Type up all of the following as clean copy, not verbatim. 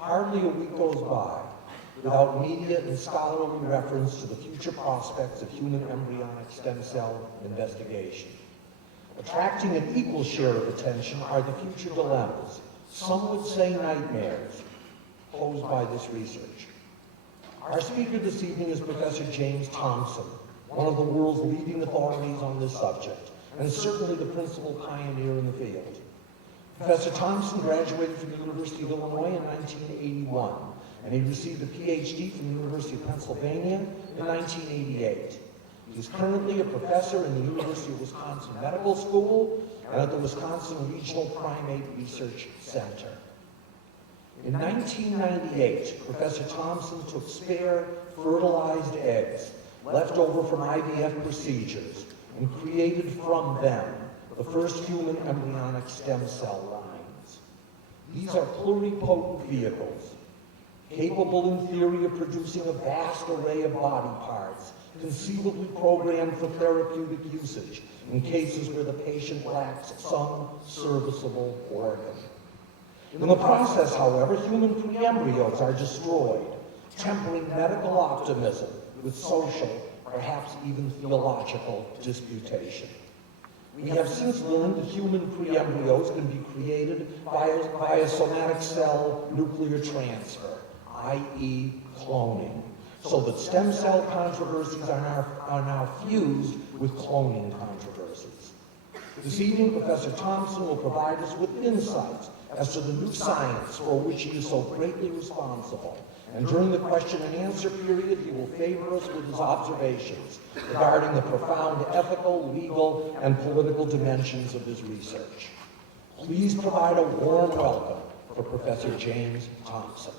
Hardly a week goes by without immediate and scholarly reference to the future prospects of human embryonic stem cell investigation. Attracting an equal share of attention are the future dilemmas, some would say nightmares, posed by this research. Our speaker this evening is Professor James Thompson, one of the world's leading authorities on this subject, and certainly the principal pioneer in the field. Professor Thompson graduated from the University of Illinois in 1981, and he received a PhD from the University of Pennsylvania in 1988. He's currently a professor in the University of Wisconsin Medical School and at the Wisconsin Regional Primate Research Center. In 1998, Professor Thompson took spare, fertilized eggs left over from IVF procedures and created from them the first human embryonic stem cell lines. These are pluripotent vehicles, capable in theory of producing a vast array of body parts, conceivably programmed for therapeutic usage in cases where the patient lacks some serviceable organ. In the process, however, human pre-embryos are destroyed, tempering medical optimism with social, perhaps even theological disputation. We have since learned that human pre-embryos can be created via somatic cell nuclear transfer, i.e. cloning, so that stem cell controversies are now fused with cloning controversies. This evening, Professor Thompson will provide us with insights as to the new science for which he is so greatly responsible. And during the question and answer period, he will favor us with his observations regarding the profound ethical, legal, and political dimensions of his research. Please provide a warm welcome for Professor James Thompson.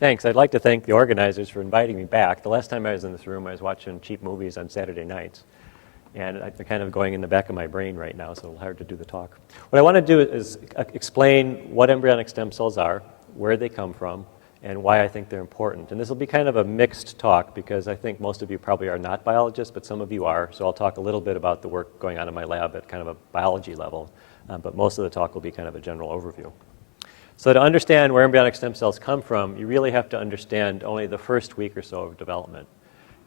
Thanks. I'd like to thank the organizers for inviting me back. The last time I was in this room, I was watching cheap movies on Saturday nights. And they're kind of going in the back of my brain right now, so it's a little hard to do the talk. What I want to do is explain what embryonic stem cells are, where they come from, and why I think they're important. And this will be kind of a mixed talk because I think most of you probably are not biologists, but some of you are. So I'll talk a little bit about the work going on in my lab at kind of a biology level, but most of the talk will be kind of a general overview. So to understand where embryonic stem cells come from, you really have to understand only the first week or so of development.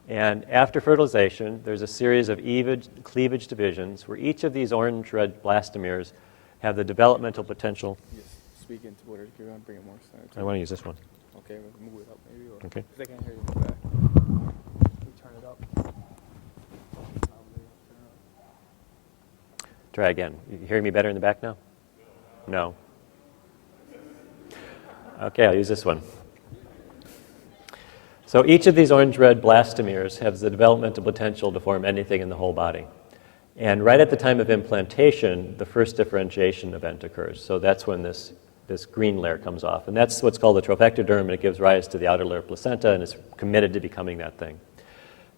And after fertilization, there's a series of cleavage divisions where each of these orange-red blastomeres have the developmental potential. Yes, speak into what you're going to bring it more sense. I want to use this one. Okay, we'll move it up maybe. Or Okay. If they can't hear you in the back. We turn it up. Try again. You hearing me better in the back now? No. Okay, I'll use this one. So each of these orange-red blastomeres has the developmental potential to form anything in the whole body. And right at the time of implantation, the first differentiation event occurs. So that's when this green layer comes off. And that's what's called the trophectoderm, and it gives rise to the outer layer placenta, and it's committed to becoming that thing.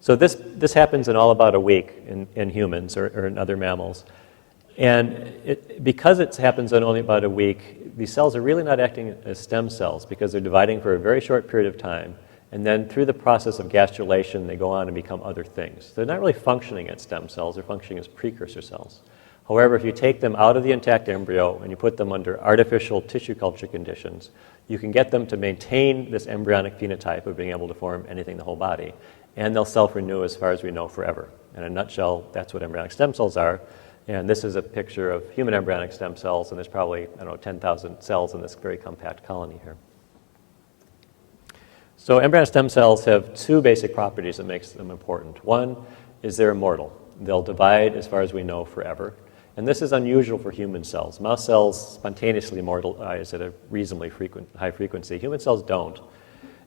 So this happens in all about a week in humans or in other mammals. And because it happens in only about a week, these cells are really not acting as stem cells because they're dividing for a very short period of time. And then through the process of gastrulation, they go on and become other things. They're not really functioning as stem cells, they're functioning as precursor cells. However, if you take them out of the intact embryo and you put them under artificial tissue culture conditions, you can get them to maintain this embryonic phenotype of being able to form anything in the whole body. And they'll self-renew as far as we know forever. In a nutshell, that's what embryonic stem cells are. And this is a picture of human embryonic stem cells, and there's probably, 10,000 cells in this very compact colony here. So embryonic stem cells have two basic properties that makes them important. One is they're immortal. They'll divide, as far as we know, forever. And this is unusual for human cells. Mouse cells spontaneously immortalize at a reasonably high frequency. Human cells don't.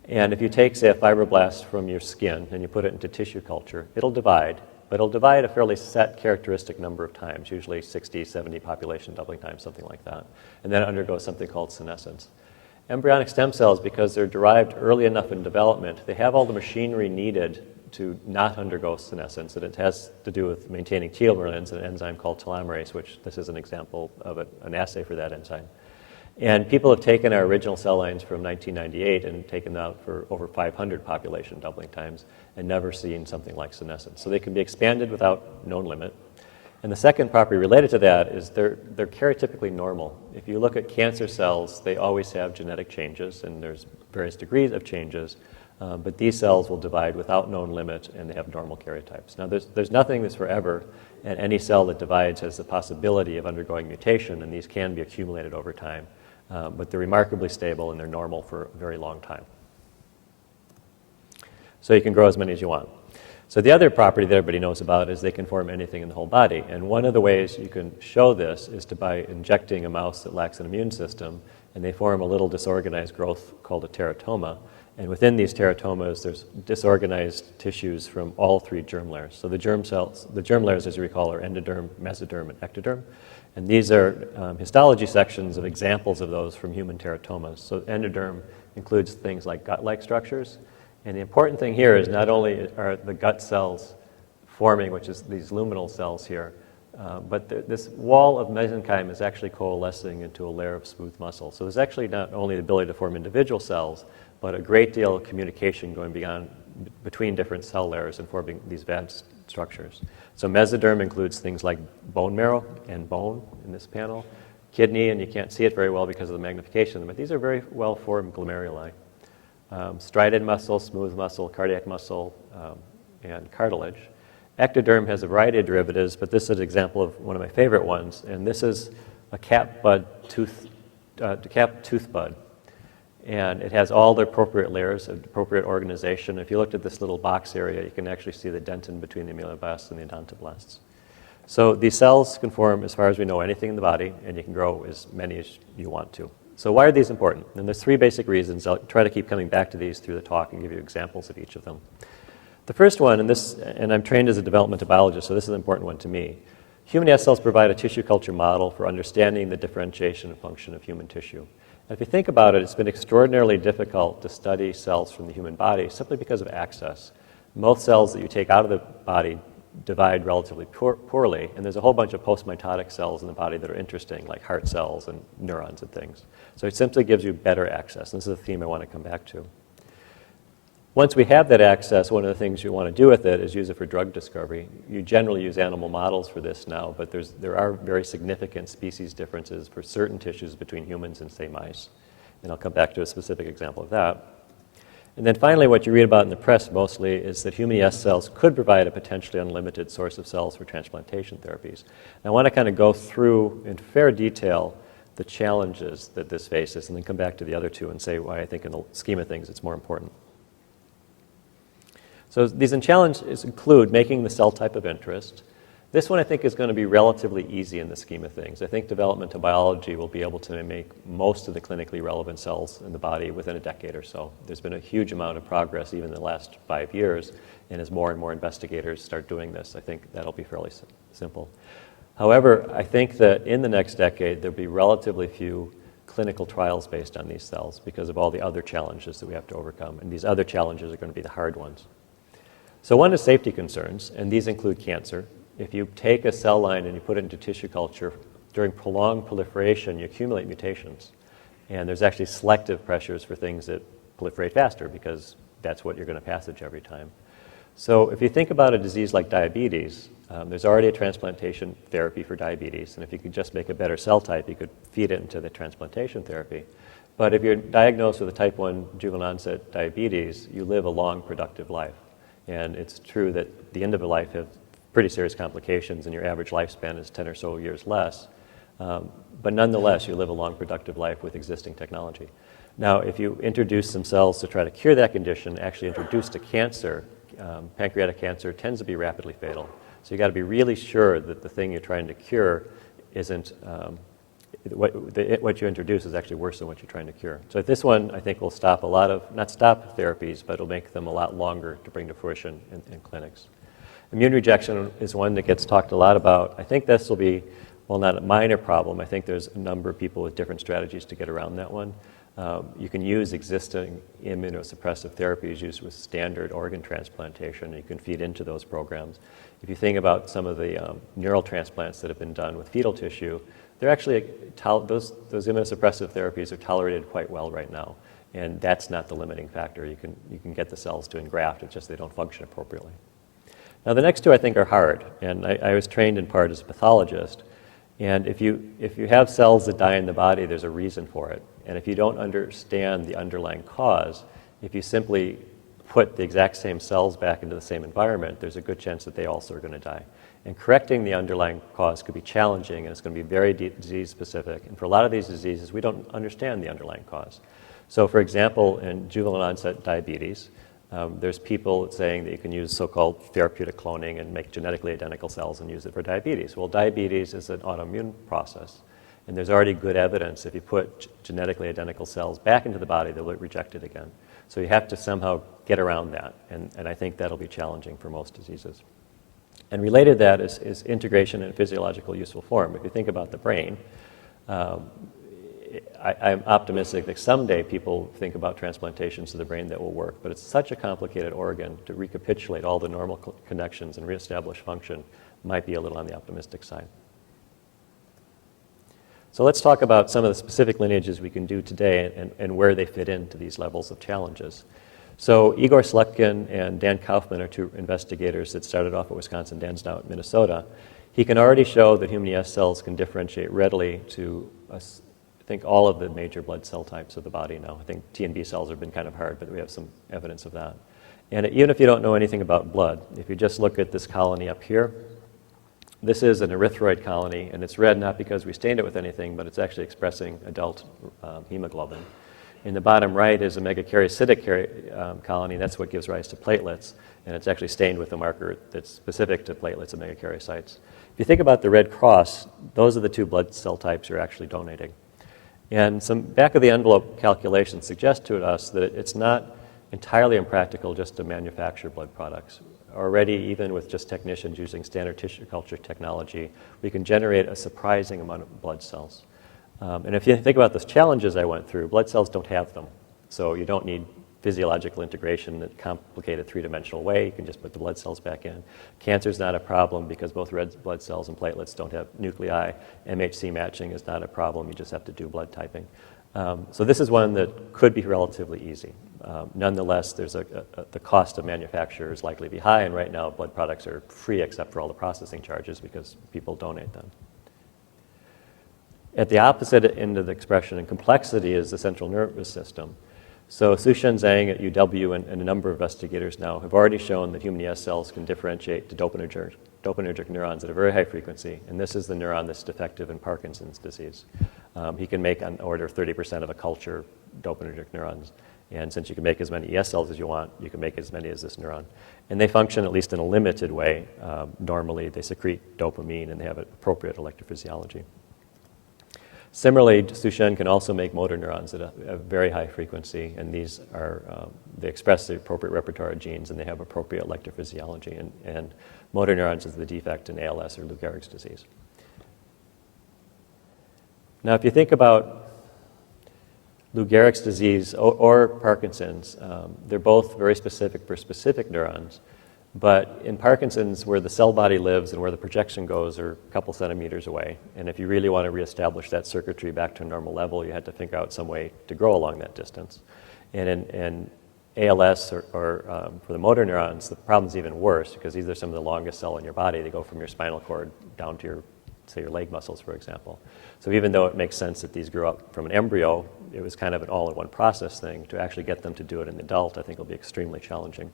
And if you take, say, a fibroblast from your skin and you put it into tissue culture, it'll divide. But it'll divide a fairly set characteristic number of times, usually 60, 70 population doubling times, something like that. And then it undergoes something called senescence. Embryonic stem cells, because they're derived early enough in development, they have all the machinery needed to not undergo senescence, and it has to do with maintaining telomerase, an enzyme called telomerase, which this is an example of an assay for that enzyme. And people have taken our original cell lines from 1998 and taken them out for over 500 population doubling times and never seen something like senescence. So they can be expanded without known limit. And the second property related to that is they're karyotypically normal. If you look at cancer cells, they always have genetic changes, and there's various degrees of changes, but these cells will divide without known limit, and they have normal karyotypes. Now, there's nothing that's forever, and any cell that divides has the possibility of undergoing mutation, and these can be accumulated over time, but they're remarkably stable, and they're normal for a very long time. So you can grow as many as you want. So the other property that everybody knows about is they can form anything in the whole body. And one of the ways you can show this is by injecting a mouse that lacks an immune system, and they form a little disorganized growth called a teratoma. And within these teratomas, there's disorganized tissues from all three germ layers. So the germ layers, as you recall, are endoderm, mesoderm, and ectoderm. And these are histology sections of examples of those from human teratomas. So endoderm includes things like gut-like structures. And the important thing here is not only are the gut cells forming, which is these luminal cells here, but this wall of mesenchyme is actually coalescing into a layer of smooth muscle. So there's actually not only the ability to form individual cells, but a great deal of communication going beyond between different cell layers and forming these vast structures. So mesoderm includes things like bone marrow and bone in this panel, kidney, and you can't see it very well because of the magnification, but these are very well-formed glomeruli. Striated muscle, smooth muscle, cardiac muscle, and cartilage. Ectoderm has a variety of derivatives, but this is an example of one of my favorite ones, and this is a cap tooth bud. And it has all the appropriate layers of appropriate organization. If you looked at this little box area, you can actually see the dentin between the ameloblasts and the odontoblasts. So these cells can form, as far as we know, anything in the body, and you can grow as many as you want to. So why are these important? And there's three basic reasons. I'll try to keep coming back to these through the talk and give you examples of each of them. The first one, and I'm trained as a developmental biologist, so this is an important one to me. Human S cells provide a tissue culture model for understanding the differentiation and function of human tissue. And if you think about it, it's been extraordinarily difficult to study cells from the human body simply because of access. Most cells that you take out of the body divide relatively poorly, and there's a whole bunch of post-mitotic cells in the body that are interesting, like heart cells and neurons and things. So it simply gives you better access, and this is a theme I want to come back to. Once we have that access, one of the things you want to do with it is use it for drug discovery. You generally use animal models for this now, but there are very significant species differences for certain tissues between humans and, say, mice. And I'll come back to a specific example of that. And then finally, what you read about in the press mostly is that human S cells could provide a potentially unlimited source of cells for transplantation therapies. And I want to kind of go through in fair detail the challenges that this faces, and then come back to the other two and say why I think in the scheme of things it's more important. So these challenges include making the cell type of interest. This one I think is going to be relatively easy in the scheme of things. I think developmental biology will be able to make most of the clinically relevant cells in the body within a decade or so. There's been a huge amount of progress even in the last 5 years, and as more and more investigators start doing this, I think that'll be fairly simple. However, I think that in the next decade there'll be relatively few clinical trials based on these cells because of all the other challenges that we have to overcome, and these other challenges are going to be the hard ones. So one is safety concerns, and these include cancer. If you take a cell line and you put it into tissue culture, during prolonged proliferation, you accumulate mutations. And there's actually selective pressures for things that proliferate faster because that's what you're going to passage every time. So if you think about a disease like diabetes, there's already a transplantation therapy for diabetes. And if you could just make a better cell type, you could feed it into the transplantation therapy. But if you're diagnosed with a type 1 juvenile onset diabetes, you live a long, productive life. And it's true that at the end of a life have pretty serious complications, and your average lifespan is 10 or so years less. But nonetheless, you live a long, productive life with existing technology. Now, if you introduce some cells to try to cure that condition, actually introduce to cancer, pancreatic cancer tends to be rapidly fatal. So you've got to be really sure that the thing you're trying to cure isn't, what you introduce is actually worse than what you're trying to cure. So this one, I think, will stop a lot of, not stop therapies, but it'll make them a lot longer to bring to fruition in clinics. Immune rejection is one that gets talked a lot about. I think this will be, well, not a minor problem. I think there's a number of people with different strategies to get around that one. You can use existing immunosuppressive therapies used with standard organ transplantation. You can feed into those programs. If you think about some of the neural transplants that have been done with fetal tissue, they're actually, those immunosuppressive therapies are tolerated quite well right now. And that's not the limiting factor. You can get the cells to engraft, it's just they don't function appropriately. Now the next two I think are hard, and I was trained in part as a pathologist. And if you have cells that die in the body, there's a reason for it. And if you don't understand the underlying cause, if you simply put the exact same cells back into the same environment, there's a good chance that they also are going to die. And correcting the underlying cause could be challenging, and it's going to be very disease specific. And for a lot of these diseases, we don't understand the underlying cause. So for example, in juvenile onset diabetes, there's people saying that you can use so-called therapeutic cloning and make genetically identical cells and use it for diabetes. Well, diabetes is an autoimmune process, and there's already good evidence if you put genetically identical cells back into the body, they'll reject it again. So you have to somehow get around that, and I think that'll be challenging for most diseases. And related to that is integration in physiological useful form. If you think about the brain, I'm optimistic that someday people think about transplantations to the brain that will work, but it's such a complicated organ to recapitulate all the normal connections and reestablish function might be a little on the optimistic side. So let's talk about some of the specific lineages we can do today and where they fit into these levels of challenges. So Igor Slutkin and Dan Kaufman are two investigators that started off at Wisconsin. Dan's now at Minnesota. He can already show that human ES cells can differentiate readily to, I think, all of the major blood cell types of the body now. I think T and B cells have been kind of hard, but we have some evidence of that. And even if you don't know anything about blood, if you just look at this colony up here, this is an erythroid colony, and it's red not because we stained it with anything, but it's actually expressing adult hemoglobin. In the bottom right is a megakaryocytic colony. That's what gives rise to platelets, and it's actually stained with a marker that's specific to platelets and megakaryocytes. If you think about the red cross, those are the two blood cell types you're actually donating. And some back-of-the-envelope calculations suggest to us that it's not entirely impractical just to manufacture blood products. Already, even with just technicians using standard tissue culture technology, we can generate a surprising amount of blood cells. And if you think about those challenges I went through, blood cells don't have them. So you don't need physiological integration in a complicated three-dimensional way. You can just put the blood cells back in. Cancer's not a problem because both red blood cells and platelets don't have nuclei. MHC matching is not a problem. You just have to do blood typing. So this is one that could be relatively easy. Nonetheless, there's the cost of manufacture is likely to be high, and right now blood products are free except for all the processing charges because people donate them. At the opposite end of the expression and complexity is the central nervous system. So Sushen Zhang at UW and a number of investigators now have already shown that human ES cells can differentiate to dopaminergic neurons at a very high frequency, and this is the neuron that's defective in Parkinson's disease. He can make on order of 30% of a culture dopaminergic neurons. And since you can make as many ES cells as you want, you can make as many as this neuron. And they function, at least in a limited way. Normally, they secrete dopamine and they have an appropriate electrophysiology. Similarly, Sushen can also make motor neurons at a very high frequency, and these are, they express the appropriate repertoire of genes and they have appropriate electrophysiology. And motor neurons is the defect in ALS or Lou Gehrig's disease. Now, if you think about Lou Gehrig's disease or Parkinson's, they're both very specific for specific neurons. But in Parkinson's, where the cell body lives and where the projection goes are a couple centimeters away. And if you really want to reestablish that circuitry back to a normal level, you had to figure out some way to grow along that distance. And in ALS or for the motor neurons, the problem's even worse because these are some of the longest cells in your body. They go from your spinal cord down to your, say, your leg muscles, for example. So even though it makes sense that these grew up from an embryo, it was kind of an all-in-one process thing. To actually get them to do it in the adult, I think will be extremely challenging.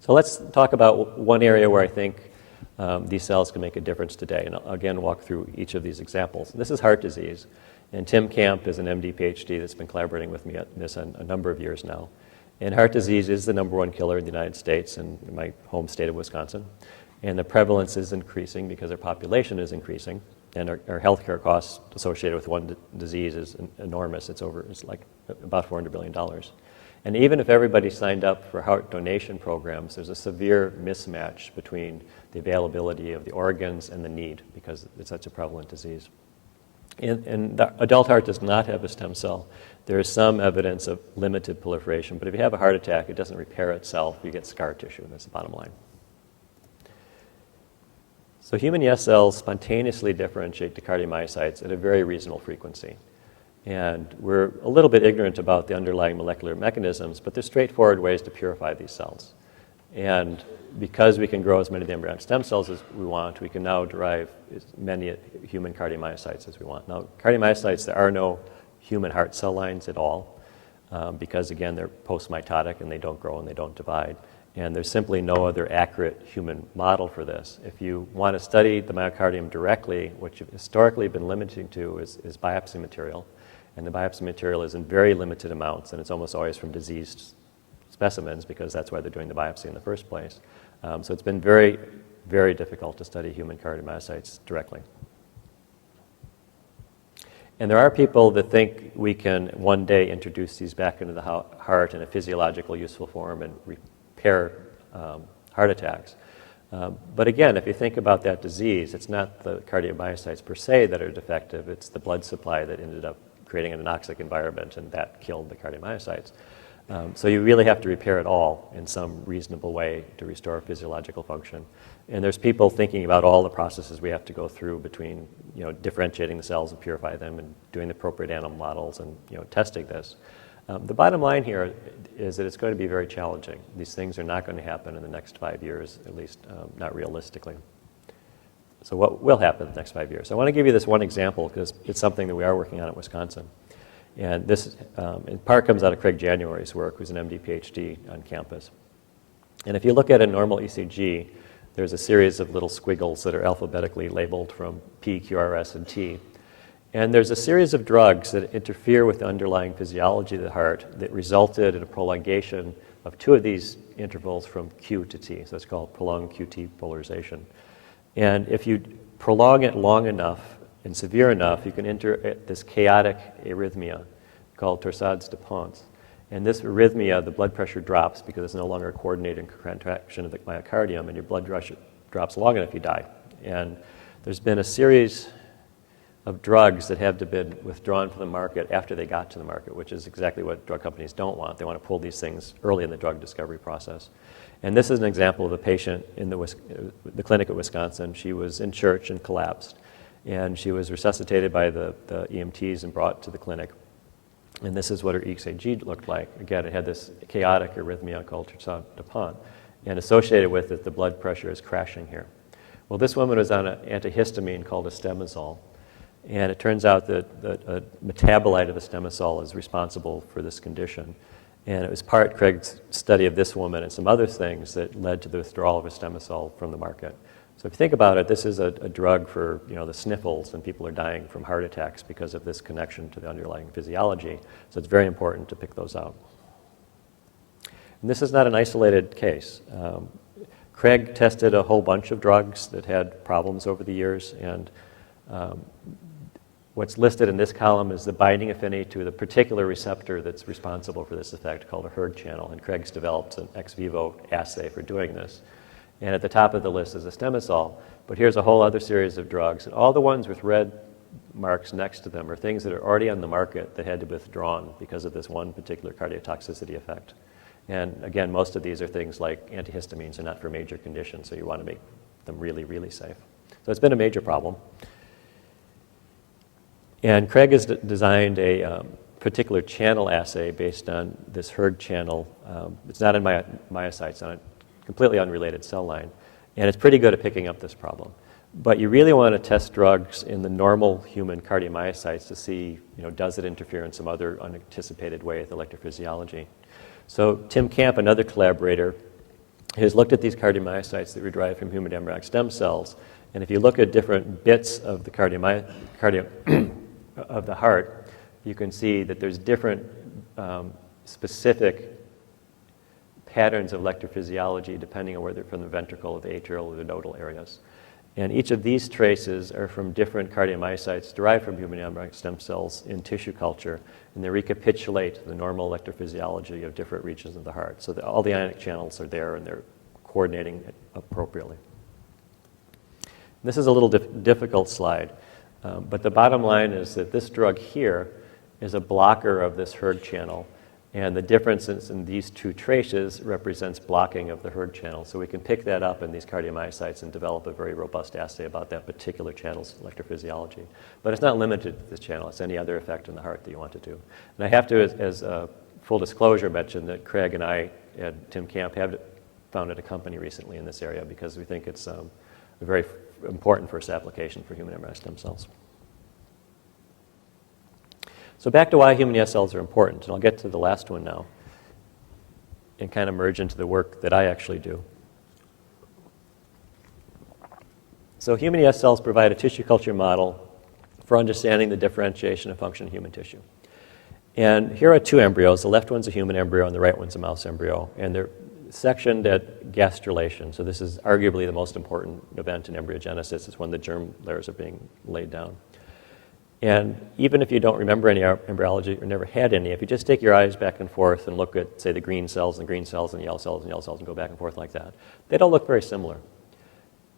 So let's talk about one area where I think these cells can make a difference today. And I'll again walk through each of these examples. This is heart disease. And Tim Camp is an MD, PhD that's been collaborating with me on this a number of years now. And heart disease is the #1 killer in the United States and in my home state of Wisconsin. And the prevalence is increasing because our population is increasing. And our healthcare costs associated with one disease is enormous. It's like about $400 billion. And even if everybody signed up for heart donation programs, there's a severe mismatch between the availability of the organs and the need because it's such a prevalent disease. And the adult heart does not have a stem cell. There is some evidence of limited proliferation, but if you have a heart attack, it doesn't repair itself. You get scar tissue. That's the bottom line. So human yes cells spontaneously differentiate to cardiomyocytes at a very reasonable frequency. And we're a little bit ignorant about the underlying molecular mechanisms, but there's straightforward ways to purify these cells. And because we can grow as many of the embryonic stem cells as we want, we can now derive as many human cardiomyocytes as we want. Now, cardiomyocytes, there are no human heart cell lines at all, because again, they're post-mitotic and they don't grow and they don't divide. And there's simply no other accurate human model for this. If you want to study the myocardium directly, what you've historically been limiting to is biopsy material. And the biopsy material is in very limited amounts, and it's almost always from diseased specimens, because that's why they're doing the biopsy in the first place. So it's been very, very difficult to study human cardiomyocytes directly. And there are people that think we can one day introduce these back into the heart in a physiological, useful form and repair heart attacks. But again, if you think about that disease, it's not the cardiomyocytes per se that are defective, it's the blood supply that ended up creating an anoxic environment, and that killed the cardiomyocytes. So you really have to repair it all in some reasonable way to restore physiological function. And there's people thinking about all the processes we have to go through between, differentiating the cells and purify them and doing the appropriate animal models and, testing this. The bottom line here is that it's going to be very challenging. These things are not going to happen in the next 5 years, at least not realistically. So what will happen in the next 5 years? I want to give you this one example because it's something that we are working on at Wisconsin. And this, in part, comes out of Craig January's work, who's an MD, PhD on campus. And if you look at a normal ECG, there's a series of little squiggles that are alphabetically labeled from P, Q, R, S, and T. And there's a series of drugs that interfere with the underlying physiology of the heart that resulted in a prolongation of 2 of these intervals from Q to T. So it's called prolonged QT polarization. And if you prolong it long enough and severe enough, you can enter this chaotic arrhythmia called torsades de Pons. And this arrhythmia, the blood pressure drops because it's no longer a coordinated contraction of the myocardium, and your blood pressure drops long enough, you die. And there's been a series of drugs that have been withdrawn from the market after they got to the market, which is exactly what drug companies don't want. They want to pull these things early in the drug discovery process. And this is an example of a patient in the clinic at Wisconsin. She was in church and collapsed. And she was resuscitated by the EMTs and brought to the clinic. And this is what her ECG looked like. Again, it had this chaotic arrhythmia called torsades de Pons. And associated with it, the blood pressure is crashing here. Well, this woman was on an antihistamine called estemazole. And it turns out that a metabolite of estemazole is responsible for this condition. And it was part Craig's study of this woman and some other things that led to the withdrawal of estemazole from the market. So if you think about it, this is a drug for the sniffles, and people are dying from heart attacks because of this connection to the underlying physiology. So it's very important to pick those out. And this is not an isolated case. Craig tested a whole bunch of drugs that had problems over the years, and what's listed in this column is the binding affinity to the particular receptor that's responsible for this effect, called a hERG channel, and Craig's developed an ex vivo assay for doing this. And at the top of the list is estemazole, but here's a whole other series of drugs, and all the ones with red marks next to them are things that are already on the market that had to be withdrawn because of this one particular cardiotoxicity effect. And again, most of these are things like antihistamines are not for major conditions, so you want to make them really, really safe. So it's been a major problem. And Craig has designed a particular channel assay based on this hERG channel. It's not in myocytes, it's on a completely unrelated cell line. And it's pretty good at picking up this problem. But you really want to test drugs in the normal human cardiomyocytes to see, does it interfere in some other unanticipated way with electrophysiology. So Tim Camp, another collaborator, has looked at these cardiomyocytes that were derived from human embryonic stem cells. And if you look at different bits of the of the heart, you can see that there's different specific patterns of electrophysiology depending on whether they're from the ventricle or the atrial or the nodal areas. And each of these traces are from different cardiomyocytes derived from human embryonic stem cells in tissue culture, and they recapitulate the normal electrophysiology of different regions of the heart. So all the ionic channels are there and they're coordinating it appropriately. This is a little difficult slide, but the bottom line is that this drug here is a blocker of this hERG channel. And the difference in these two traces represents blocking of the hERG channel. So we can pick that up in these cardiomyocytes and develop a very robust assay about that particular channel's electrophysiology. But it's not limited to this channel. It's any other effect in the heart that you want to do. And I have to, as full disclosure, mention that Craig and I at Tim Camp have founded a company recently in this area because we think it's a very important first application for human embryonic stem cells. So back to why human ES cells are important, and I'll get to the last one now and kind of merge into the work that I actually do. So human ES cells provide a tissue culture model for understanding the differentiation of function in human tissue. And here are two embryos. The left one's a human embryo and the right one's a mouse embryo, and they're sectioned at gastrulation. So this is arguably the most important event in embryogenesis. It's when the germ layers are being laid down. And even if you don't remember any embryology or never had any, if you just take your eyes back and forth and look at, say, the green cells and green cells and yellow cells and yellow cells and go back and forth like that, they don't look very similar.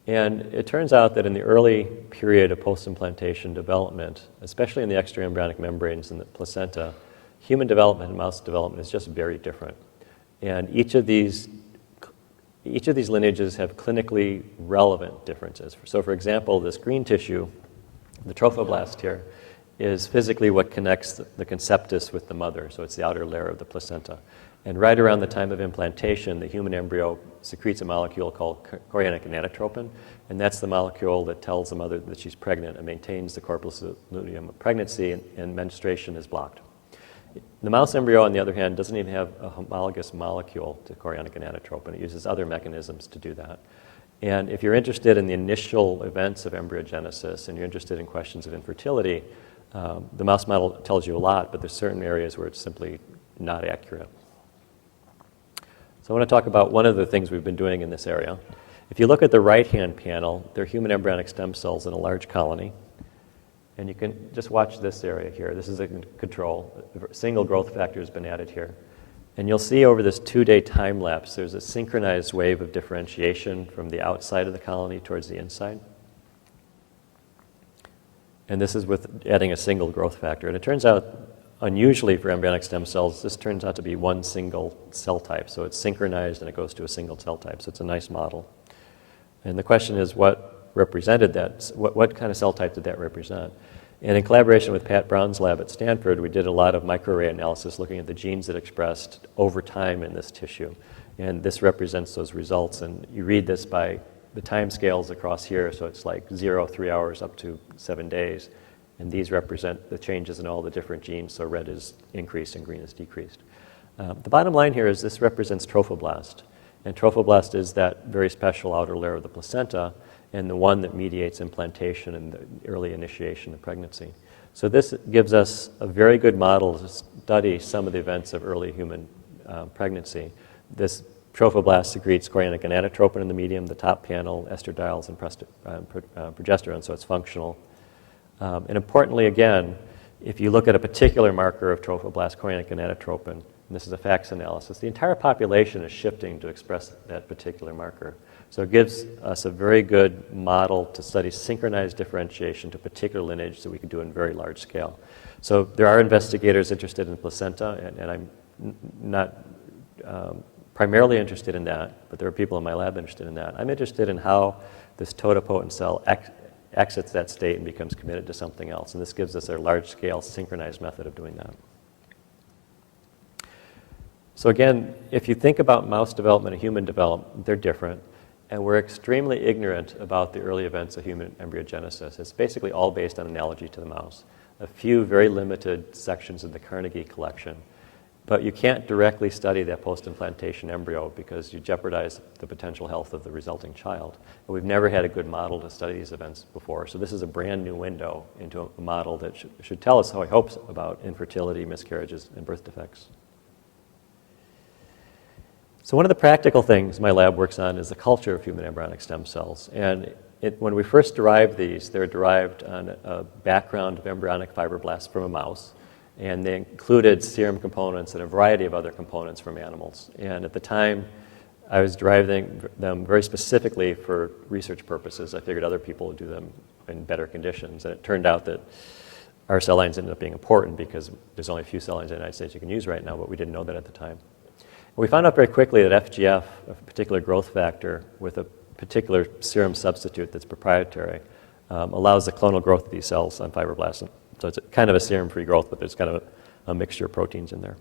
And it turns out that in the early period of post-implantation development, especially in the extraembryonic membranes and the placenta, human development and mouse development is just very different. And each of these lineages have clinically relevant differences. So for example, this green tissue, the trophoblast here, is physically what connects the conceptus with the mother, so it's the outer layer of the placenta. And right around the time of implantation, the human embryo secretes a molecule called chorionic gonadotropin, and that's the molecule that tells the mother that she's pregnant and maintains the corpus luteum of pregnancy, and menstruation is blocked. The mouse embryo, on the other hand, doesn't even have a homologous molecule to chorionic gonadotropin. It uses other mechanisms to do that. And if you're interested in the initial events of embryogenesis and you're interested in questions of infertility, the mouse model tells you a lot, but there's certain areas where it's simply not accurate. So I want to talk about one of the things we've been doing in this area. If you look at the right-hand panel, they're human embryonic stem cells in a large colony. And you can just watch this area here. This is a control. A single growth factor has been added here. And you'll see over this 2-day time lapse, there's a synchronized wave of differentiation from the outside of the colony towards the inside. And this is with adding a single growth factor. And it turns out, unusually for embryonic stem cells, this turns out to be one single cell type. So it's synchronized and it goes to a single cell type. So it's a nice model. And the question is, what represented that? What kind of cell type did that represent? And in collaboration with Pat Brown's lab at Stanford, we did a lot of microarray analysis looking at the genes that expressed over time in this tissue. And this represents those results. And you read this by the time scales across here, so it's like 0, 3 hours up to 7 days. And these represent the changes in all the different genes, so red is increased and green is decreased. The bottom line here is this represents trophoblast. And trophoblast is that very special outer layer of the placenta, and the one that mediates implantation and the early initiation of pregnancy. So this gives us a very good model to study some of the events of early human pregnancy. This trophoblast secretes chorionic gonadotropin in the medium, the top panel, estradiols, and progesterone, so it's functional. And importantly, again, if you look at a particular marker of trophoblast chorionic gonadotropin, and this is a FACS analysis, the entire population is shifting to express that particular marker. So it gives us a very good model to study synchronized differentiation to a particular lineage that we can do in very large scale. So there are investigators interested in placenta, and I'm not primarily interested in that, but there are people in my lab interested in that. I'm interested in how this totipotent cell exits that state and becomes committed to something else, and this gives us a large-scale synchronized method of doing that. So again, if you think about mouse development and human development, they're different. And we're extremely ignorant about the early events of human embryogenesis. It's basically all based on analogy to the mouse. A few very limited sections of the Carnegie collection. But you can't directly study that post-implantation embryo because you jeopardize the potential health of the resulting child. And we've never had a good model to study these events before. So this is a brand new window into a model that should tell us how he hopes about infertility, miscarriages, and birth defects. So one of the practical things my lab works on is the culture of human embryonic stem cells. And when we first derived these, they were derived on a background of embryonic fibroblasts from a mouse. And they included serum components and a variety of other components from animals. And at the time, I was deriving them very specifically for research purposes. I figured other people would do them in better conditions. And it turned out that our cell lines ended up being important because there's only a few cell lines in the United States you can use right now, but we didn't know that at the time. We found out very quickly that FGF, a particular growth factor with a particular serum substitute that's proprietary, allows the clonal growth of these cells on fibroblasts. So it's kind of a serum-free growth, but there's kind of a mixture of proteins in there.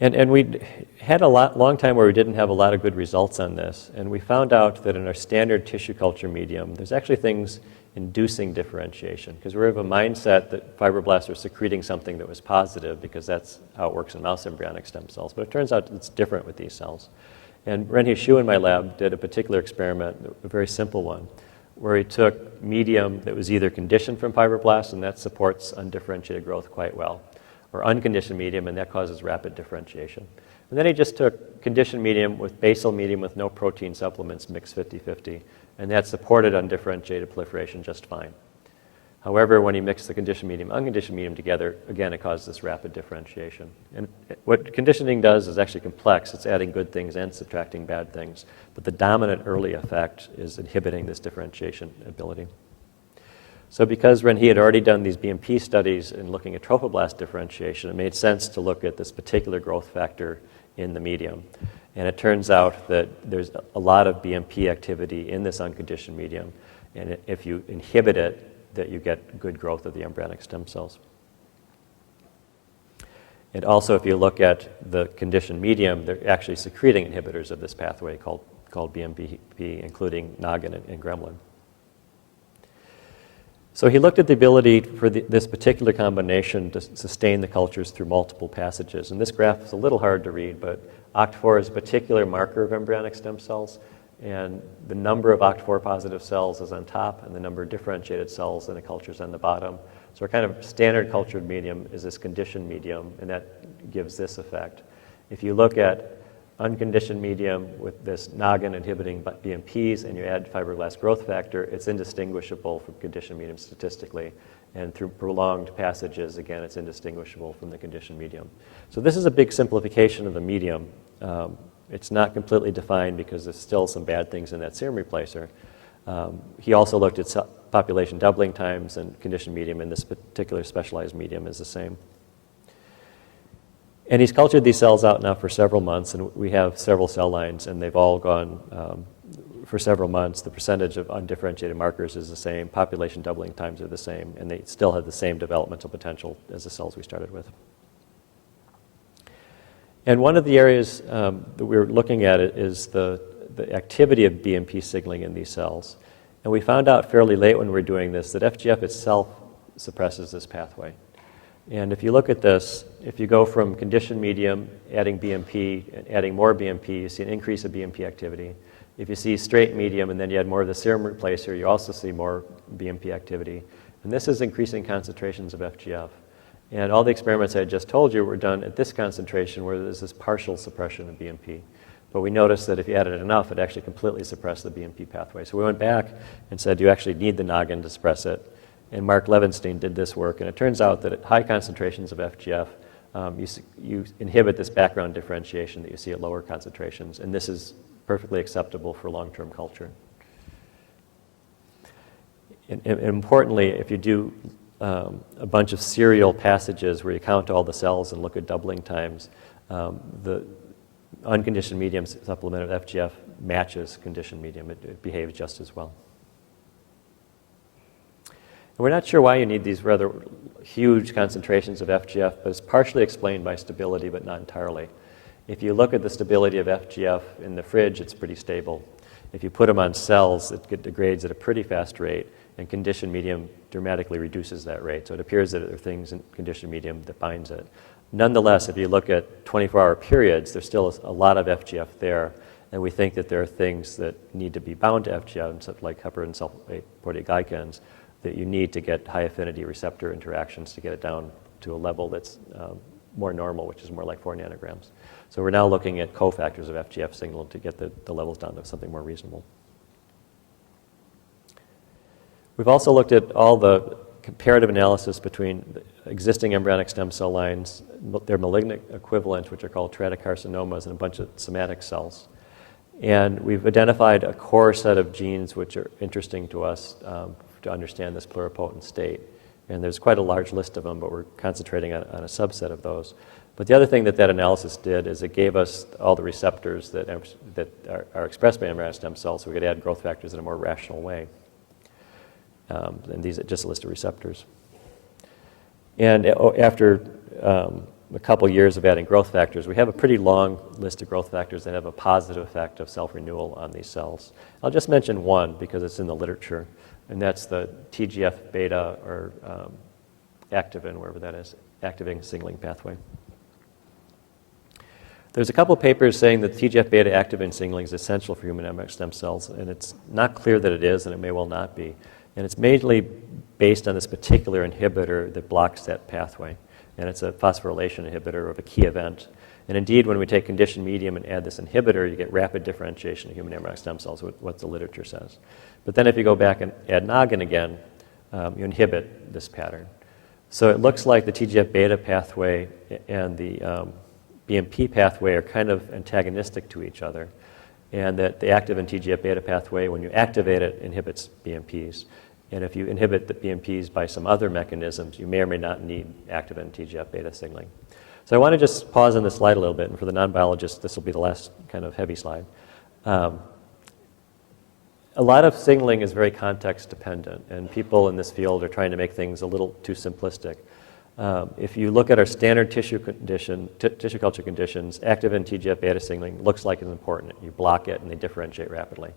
And we had a long time where we didn't have a lot of good results on this, and we found out that in our standard tissue culture medium, there's actually things inducing differentiation, because we have a mindset that fibroblasts are secreting something that was positive, because that's how it works in mouse embryonic stem cells. But it turns out it's different with these cells. And Renhe Xu in my lab did a particular experiment, a very simple one, where he took medium that was either conditioned from fibroblasts, and that supports undifferentiated growth quite well, or unconditioned medium, and that causes rapid differentiation. And then he just took conditioned medium with basal medium with no protein supplements mixed 50-50, and that supported undifferentiated proliferation just fine. However, when he mixed the conditioned medium and unconditioned medium together, again, it caused this rapid differentiation. And what conditioning does is actually complex. It's adding good things and subtracting bad things. But the dominant early effect is inhibiting this differentiation ability. So because Renhe had already done these BMP studies in looking at trophoblast differentiation, it made sense to look at this particular growth factor in the medium. And it turns out that there's a lot of BMP activity in this unconditioned medium. And if you inhibit it, that you get good growth of the embryonic stem cells. And also, if you look at the conditioned medium, they're actually secreting inhibitors of this pathway called BMP, including noggin and gremlin. So he looked at the ability for this particular combination to sustain the cultures through multiple passages. And this graph is a little hard to read, but OCT4 is a particular marker of embryonic stem cells. And the number of OCT4 positive cells is on top, and the number of differentiated cells in the culture is on the bottom. So our kind of standard cultured medium is this conditioned medium, and that gives this effect. If you look at unconditioned medium with this noggin inhibiting BMPs and you add fibroblast growth factor, it's indistinguishable from conditioned medium statistically. And through prolonged passages, again, it's indistinguishable from the conditioned medium. So this is a big simplification of the medium. It's not completely defined because there's still some bad things in that serum replacer. He also looked at population doubling times and conditioned medium, and this particular specialized medium is the same. And he's cultured these cells out now for several months, and we have several cell lines, and they've all gone for several months. The percentage of undifferentiated markers is the same, population doubling times are the same, and they still have the same developmental potential as the cells we started with. And one of the areas that we're looking at is the activity of BMP signaling in these cells. And we found out fairly late when we were doing this that FGF itself suppresses this pathway. And if you look at this, if you go from conditioned medium, adding BMP, and adding more BMP, you see an increase of BMP activity. If you see straight medium and then you add more of the serum replacer, you also see more BMP activity. And this is increasing concentrations of FGF. And all the experiments I just told you were done at this concentration where there's this partial suppression of BMP. But we noticed that if you added enough, it actually completely suppressed the BMP pathway. So we went back and said, you actually need the noggin to suppress it. And Mark Levenstein did this work. And it turns out that at high concentrations of FGF, you inhibit this background differentiation that you see at lower concentrations. And this is perfectly acceptable for long-term culture. And importantly, if you do a bunch of serial passages where you count all the cells and look at doubling times, the unconditioned medium supplement of FGF matches conditioned medium. It behaves just as well. And we're not sure why you need these rather huge concentrations of FGF, but it's partially explained by stability, but not entirely. If you look at the stability of FGF in the fridge, it's pretty stable. If you put them on cells, it degrades at a pretty fast rate, and conditioned medium dramatically reduces that rate. So it appears that there are things in conditioned medium that binds it. Nonetheless, if you look at 24-hour periods, there's still a lot of FGF there, and we think that there are things that need to be bound to FGF, like heparin sulfate proteoglycans, that you need to get high-affinity receptor interactions to get it down to a level that's more normal, which is more like 4 nanograms. So we're now looking at cofactors of FGF signal to get the levels down to something more reasonable. We've also looked at all the comparative analysis between the existing embryonic stem cell lines, their malignant equivalents, which are called teratocarcinomas, and a bunch of somatic cells. And we've identified a core set of genes which are interesting to us to understand this pluripotent state. And there's quite a large list of them, but we're concentrating on a subset of those. But the other thing that analysis did is it gave us all the receptors that are expressed by embryonic stem cells, so we could add growth factors in a more rational way. And these are just a list of receptors. And after a couple years of adding growth factors, we have a pretty long list of growth factors that have a positive effect of self-renewal on these cells. I'll just mention one because it's in the literature, and that's the TGF-beta or activin, wherever that is, activating signaling pathway. There's a couple papers saying that TGF-beta activin signaling is essential for human embryonic stem cells, and it's not clear that it is, and it may well not be. And it's mainly based on this particular inhibitor that blocks that pathway. And it's a phosphorylation inhibitor of a key event. And indeed, when we take conditioned medium and add this inhibitor, you get rapid differentiation of human embryonic stem cells, what the literature says. But then if you go back and add noggin again, you inhibit this pattern. So it looks like the TGF-beta pathway and the BMP pathway are kind of antagonistic to each other, and that the activin TGF-beta pathway, when you activate it, inhibits BMPs. And if you inhibit the BMPs by some other mechanisms, you may or may not need activin TGF-beta signaling. So I want to just pause on this slide a little bit, and for the non-biologists, this will be the last kind of heavy slide. A lot of signaling is very context dependent, and people in this field are trying to make things a little too simplistic. If you look at our standard tissue culture conditions, activin TGF-beta signaling looks like it's important. You block it and they differentiate rapidly.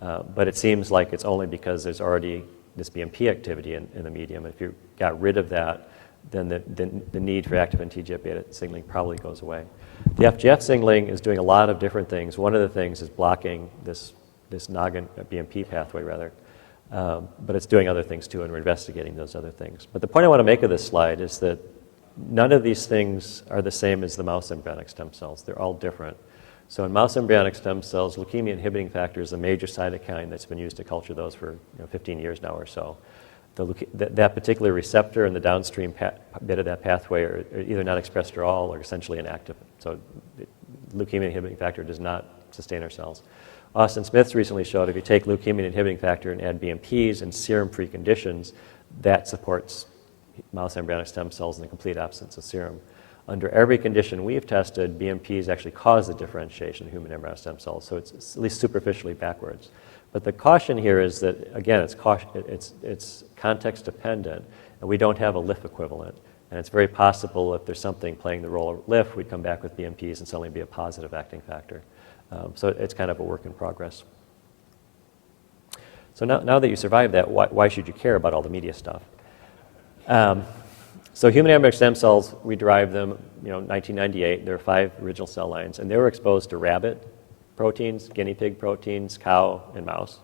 But it seems like it's only because there's already this BMP activity in the medium. If you got rid of that, then the need for activin TGF-beta signaling probably goes away. The FGF signaling is doing a lot of different things. One of the things is blocking this noggin BMP pathway, rather. But it's doing other things too, and we're investigating those other things. But the point I want to make of this slide is that none of these things are the same as the mouse embryonic stem cells. They're all different. So in mouse embryonic stem cells, leukemia inhibiting factor is a major cytokine that's been used to culture those for 15 years now or so. That particular receptor and the downstream bit of that pathway are either not expressed at all or essentially inactive. So leukemia inhibiting factor does not sustain our cells. Austin Smith's recently showed if you take leukemia inhibiting factor and add BMPs in serum-free conditions, that supports mouse embryonic stem cells in the complete absence of serum. Under every condition we've tested, BMPs actually cause the differentiation of human embryonic stem cells, so it's at least superficially backwards. But the caution here is that, again, it's context dependent, and we don't have a LIF equivalent. And it's very possible if there's something playing the role of LIF, we'd come back with BMPs and suddenly be a positive acting factor. So it's kind of a work in progress. So now that you survived that, why should you care about all the media stuff? So human embryonic stem cells, we derived them, 1998. There are 5 original cell lines, and they were exposed to rabbit proteins, guinea pig proteins, cow, and mouse.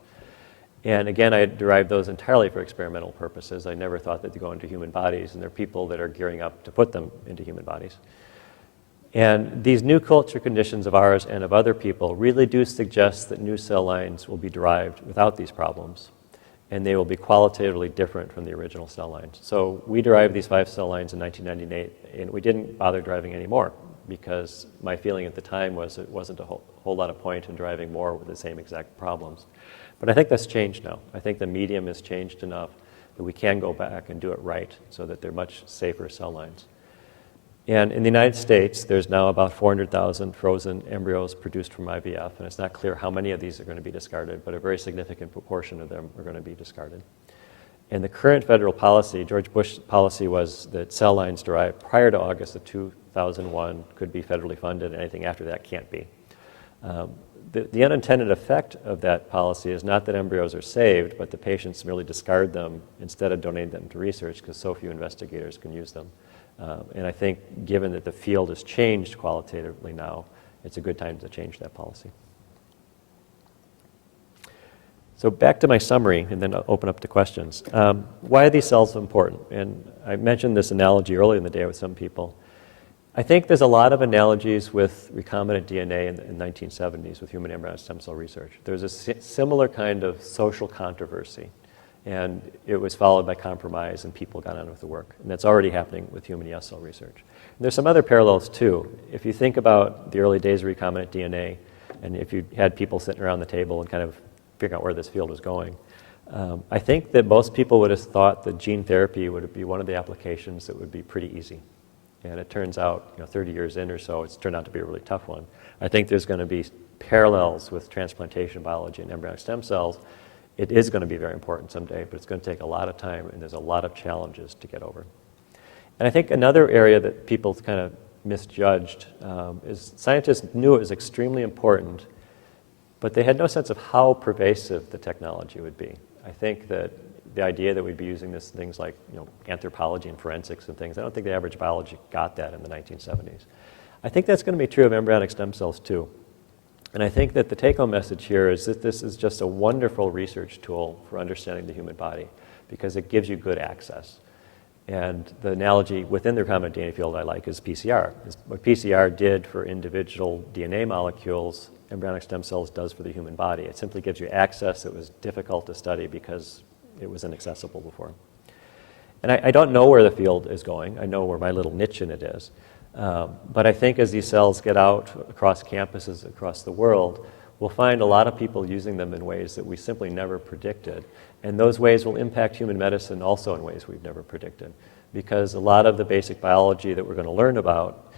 And again, I derived those entirely for experimental purposes. I never thought that they'd go into human bodies, and there are people that are gearing up to put them into human bodies. And these new culture conditions of ours and of other people really do suggest that new cell lines will be derived without these problems, and they will be qualitatively different from the original cell lines. So we derived these 5 cell lines in 1998, and we didn't bother deriving any more because my feeling at the time was it wasn't a whole lot of point in deriving more with the same exact problems. But I think that's changed now. I think the medium has changed enough that we can go back and do it right so that they're much safer cell lines. And in the United States, there's now about 400,000 frozen embryos produced from IVF, and it's not clear how many of these are going to be discarded, but a very significant proportion of them are going to be discarded. And the current federal policy, George Bush's policy, was that cell lines derived prior to August of 2001 could be federally funded, and anything after that can't be. The unintended effect of that policy is not that embryos are saved, but the patients merely discard them instead of donating them to research because so few investigators can use them. And I think given that the field has changed qualitatively now, it's a good time to change that policy. So back to my summary, and then I'll open up to questions. Why are these cells so important? And I mentioned this analogy earlier in the day with some people. I think there's a lot of analogies with recombinant DNA in the 1970s with human embryonic stem cell research. There's a similar kind of social controversy, and it was followed by compromise, and people got on with the work. And that's already happening with human ES cell research. And there's some other parallels too. If you think about the early days of recombinant DNA, and if you had people sitting around the table and kind of figuring out where this field was going, I think that most people would have thought that gene therapy would be one of the applications that would be pretty easy. And it turns out, 30 years in or so, it's turned out to be a really tough one. I think there's going to be parallels with transplantation biology and embryonic stem cells. It is going to be very important someday, but it's going to take a lot of time, and there's a lot of challenges to get over. And I think another area that people kind of misjudged is scientists knew it was extremely important, but they had no sense of how pervasive the technology would be. I think that the idea that we'd be using this things like anthropology and forensics and things, I don't think the average biologist got that in the 1970s. I think that's going to be true of embryonic stem cells too. And I think that the take-home message here is that this is just a wonderful research tool for understanding the human body because it gives you good access. And the analogy within the recombinant DNA field I like is PCR. What PCR did for individual DNA molecules, embryonic stem cells does for the human body. It simply gives you access that was difficult to study because it was inaccessible before. And I don't know where the field is going. I know where my little niche in it is. But I think as these cells get out across campuses across the world, we'll find a lot of people using them in ways that we simply never predicted. And those ways will impact human medicine also in ways we've never predicted. Because a lot of the basic biology that we're going to learn about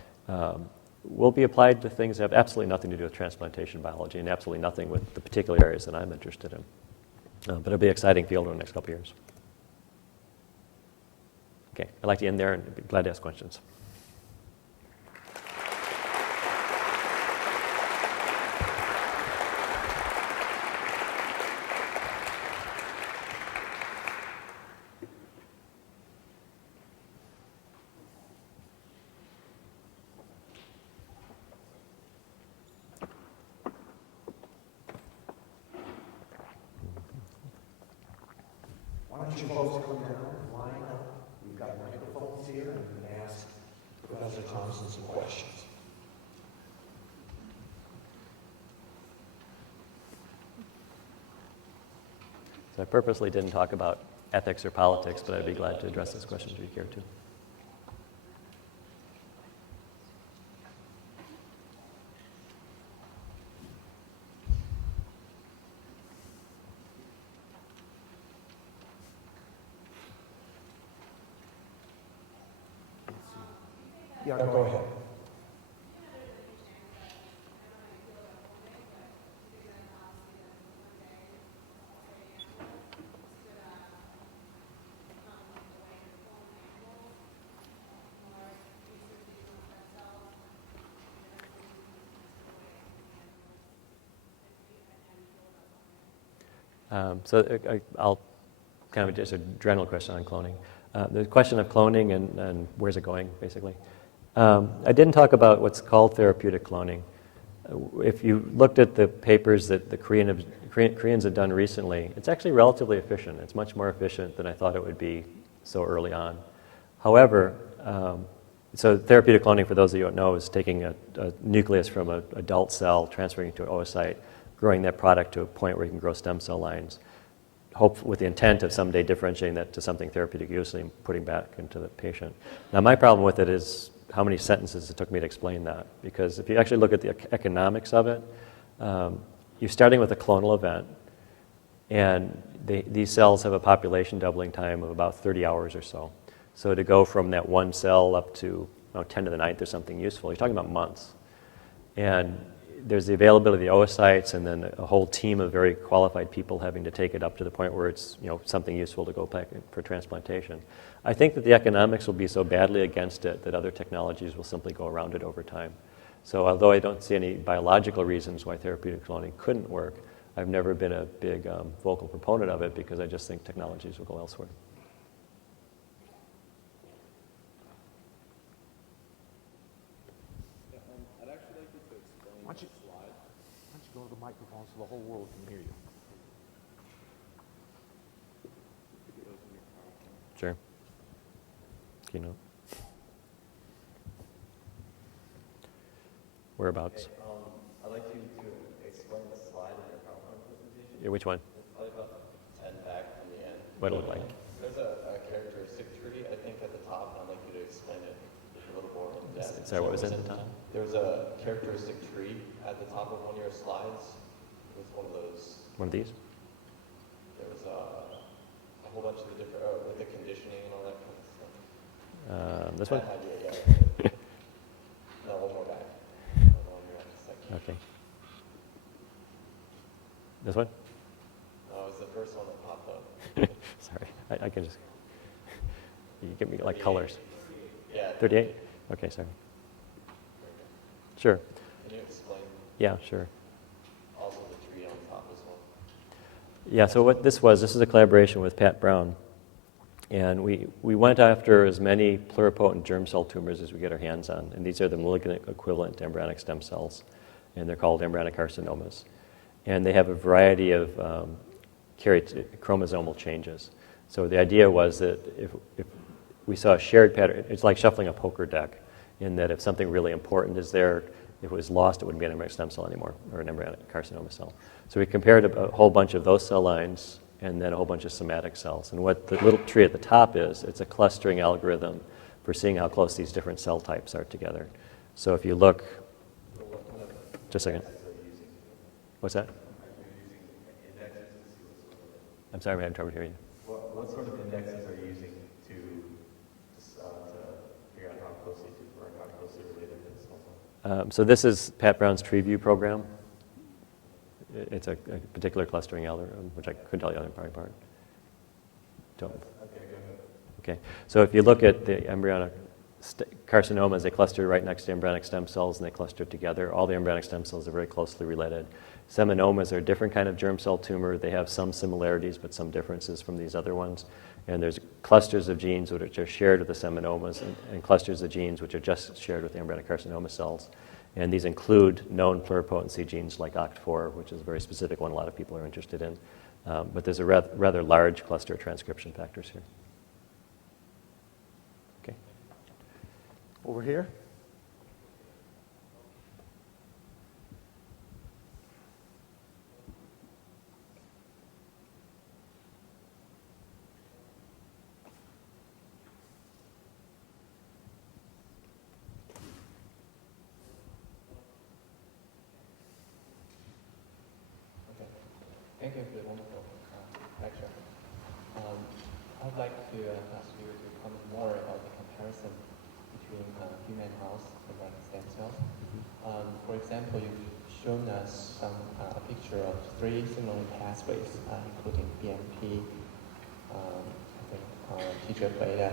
will be applied to things that have absolutely nothing to do with transplantation biology and absolutely nothing with the particular areas that I'm interested in. But it'll be an exciting field over the next couple of years. Okay, I'd like to end there and be glad to ask questions. Why don't you folks come down, line up? We've got microphones here, and we can ask Professor Thompson some questions. So I purposely didn't talk about ethics or politics, but I'd be glad to address those questions if you care to. Yeah, go ahead. I'll kind of just a general question on cloning. The question of cloning and where's it going, basically. I didn't talk about what's called therapeutic cloning. If you looked at the papers that the Koreans have done recently, it's actually relatively efficient. It's much more efficient than I thought it would be so early on. However, so therapeutic cloning, for those of you who don't know, is taking a nucleus from an adult cell, transferring it to an oocyte, growing that product to a point where you can grow stem cell lines, with the intent of someday differentiating that to something therapeutic useful and putting back into the patient. Now, my problem with it is how many sentences it took me to explain that. Because if you actually look at the economics of it, you're starting with a clonal event, and these cells have a population doubling time of about 30 hours or so. So to go from that one cell up to 10 to the 9th or something useful, you're talking about months. And there's the availability of the oocytes, and then a whole team of very qualified people having to take it up to the point where it's something useful to go back for transplantation. I think that the economics will be so badly against it that other technologies will simply go around it over time. So although I don't see any biological reasons why therapeutic cloning couldn't work, I've never been a big vocal proponent of it because I just think technologies will go elsewhere. I'd actually like you to explain Why don't the you- slide. Why don't you go to the microphone so the whole world can hear you? Sure. Keynote. Whereabouts? I'd like you to explain the slide in your PowerPoint presentation. Yeah, which one? It's probably about 10 back from the end. What it look like? There's a characteristic tree, I think, at the top, and I'd like you to explain it a little more in depth. Sorry, what was it at the top? There was a characteristic tree at the top of one of your slides. It was one of those. One of these? there was a whole bunch of the different, with the conditioning and all that kind of stuff. This one? Yeah. No, one more back. One more back, a second. Okay. This one? No, it was the first one that popped up. Sorry, I can just, you give me like colors. Yeah. 38? Okay, sorry. Sure. Can you explain Yeah, sure. also the tree on top as well? Yeah, so what this is a collaboration with Pat Brown. And we went after as many pluripotent germ cell tumors as we get our hands on. And these are the malignant equivalent to embryonic stem cells. And they're called embryonic carcinomas. And they have a variety of chromosomal changes. So the idea was that if we saw a shared pattern, it's like shuffling a poker deck, in that if something really important is there, if it was lost, it wouldn't be an embryonic stem cell anymore, or an embryonic carcinoma cell. So we compared a whole bunch of those cell lines and then a whole bunch of somatic cells. And what the little tree at the top is, it's a clustering algorithm for seeing how close these different cell types are together. So if you look, just a second. What's that? I'm sorry, I'm having trouble hearing you. What sort of indexes are you using to figure out how closely or how closely related this also? So this is Pat Brown's tree view program. It's a particular clustering algorithm, which I couldn't tell you on part by part. Don't. Okay, go ahead. Okay, so if you look at the embryonic carcinomas, they cluster right next to embryonic stem cells, and they cluster together. All the embryonic stem cells are very closely related. Seminomas are a different kind of germ cell tumor. They have some similarities, but some differences from these other ones. And there's clusters of genes which are shared with the seminomas, and clusters of genes which are just shared with the embryonic carcinoma cells. And these include known pluripotency genes like OCT4, which is a very specific one a lot of people are interested in. But there's a rather large cluster of transcription factors here. Okay. Over here. Thank you for the wonderful lecture. I'd like to ask you to comment more about the comparison between human mouse and embryonic stem cells. For example, you've shown us a picture of 3 signaling pathways, including BMP, TGF-beta,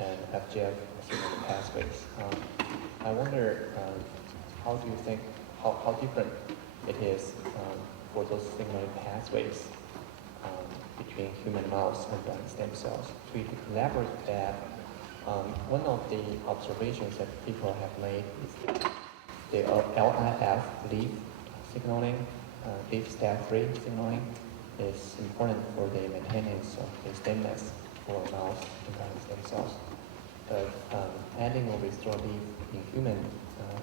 and FGF signaling pathways. I wonder, how do you think, how different it is for those signaling pathways between human mouse and embryonic stem cells? To elaborate that, one of the observations that people have made is the LIF, leaf signaling, leaf STAT3 signaling, is important for the maintenance of the stemness for mouse embryonic stem cells. But adding or restore leaf in human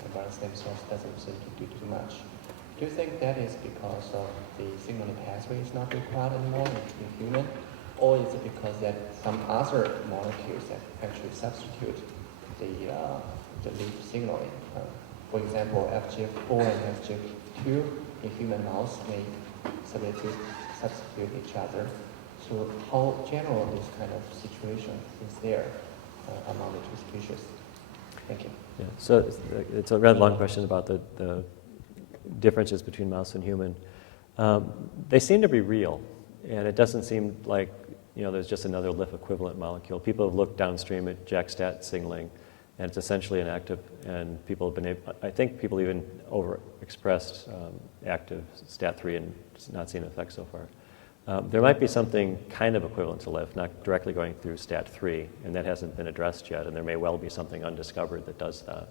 embryonic stem cells doesn't seem to do too much. Do you think that is because of the signaling pathway is not required anymore in human, or is it because that some other molecules that actually substitute the leaf signaling? For example, FGF4 and FGF2 in human mouse may substitute each other. So how general this kind of situation is there among the 2 species? Thank you. Yeah, so it's a rather long question about the differences between mouse and human. They seem to be real, and it doesn't seem like there's just another LIF equivalent molecule. People have looked downstream at JAK-STAT signaling, and it's essentially inactive. And people have been able, I think people even overexpressed active STAT3 and not seen an effect so far. There might be something kind of equivalent to LIF, not directly going through STAT3, and that hasn't been addressed yet. And there may well be something undiscovered that does that.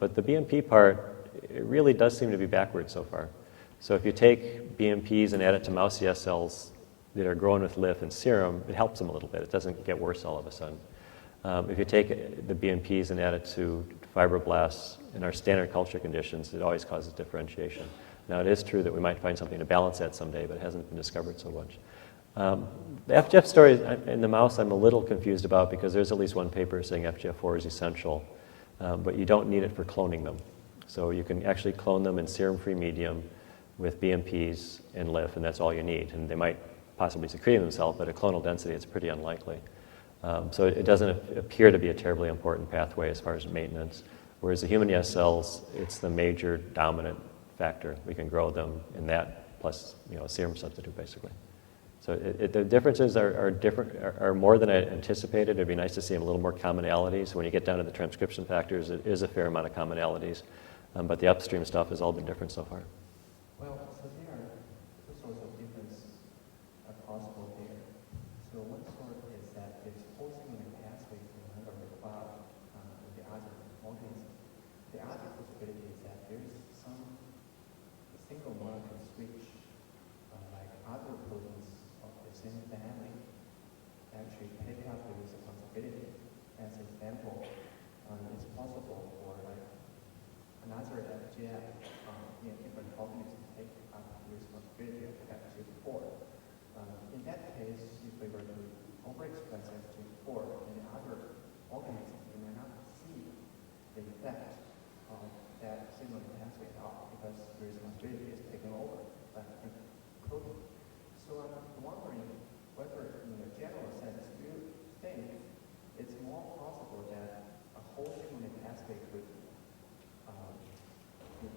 But the BMP part, it really does seem to be backward so far. So if you take BMPs and add it to mouse CS cells that are grown with LIF and serum, it helps them a little bit. It doesn't get worse all of a sudden. If you take the BMPs and add it to fibroblasts in our standard culture conditions, it always causes differentiation. Now, it is true that we might find something to balance that someday, but it hasn't been discovered so much. The FGF story in the mouse I'm a little confused about, because there's at least one paper saying FGF4 is essential, but you don't need it for cloning them. So you can actually clone them in serum-free medium with BMPs and LIF, and that's all you need. And they might possibly secreting themselves, but at clonal density, it's pretty unlikely. So it doesn't appear to be a terribly important pathway as far as maintenance. Whereas the human yeast cells, it's the major dominant factor. We can grow them in that plus, a serum substitute, basically. So the differences are more than I anticipated. It'd be nice to see a little more commonalities. When you get down to the transcription factors, it is a fair amount of commonalities. But the upstream stuff has all been different so far. Well, so there are two sorts of difference possible there. So one sort is that this whole signaling pathway is no longer required in the other organisms. The other possibility is that there is some single molecule switch, like other proteins of the same family, actually take up the responsibility. As an example, it's possible for like another FGF in a different organism to take up the responsibility of FGF4. In that case, if we were to overexpress FGF4 in other organisms, we may not see the effect of that signaling pathway at all because the responsibility is taken over by the protein. So I'm wondering whether, in a general sense, do you think it's more possible that a whole signaling pathway could be